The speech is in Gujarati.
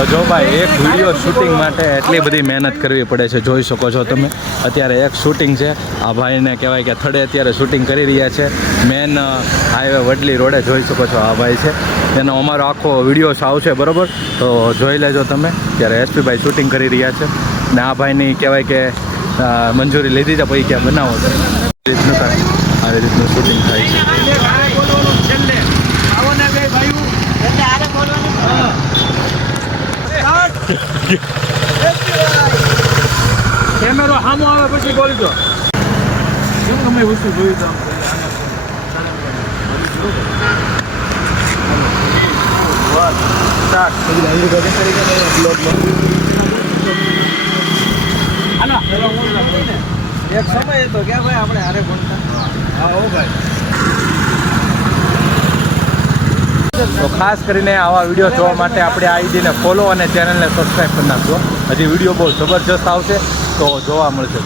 તો જો ભાઈ એક વિડીયો શૂટિંગ માટે એટલી બધી મહેનત કરવી પડે છે, જોઈ શકો છો તમે. અત્યારે એક શૂટિંગ છે, આ ભાઈને કહેવાય કે થડે અત્યારે શૂટિંગ કરી રહ્યા છે. મેન હાઈવે વડલી રોડે જોઈ શકો છો આ ભાઈ છે, એનો અમારો આખો વિડીયો આવશે બરાબર, તો જોઈ લેજો તમે. ત્યારે એસપી ભાઈ શૂટિંગ કરી રહ્યા છે ને આ ભાઈની કહેવાય કે મંજૂરી લીધી છે પછી ક્યાં બનાવો છે રીતનું થાય, આવી રીતનું શૂટિંગ થાય છે. કેમેરો સામો આવે પછી બોલજો. કેમ તમે વસ્તુ જોઈ તો એક સમય હતો કે ભાઈ આપણે હારે ભણતા. હા ઓ ભાઈ. તો ખાસ કરીને આવા વિડીયો જોવા માટે આપણે આઈડીને ફોલો અને ચેનલને સબસ્ક્રાઈબ કરી નાખજો. હજી વિડીયો બહુ જબરજસ્ત આવશે તો જોવા મળશે.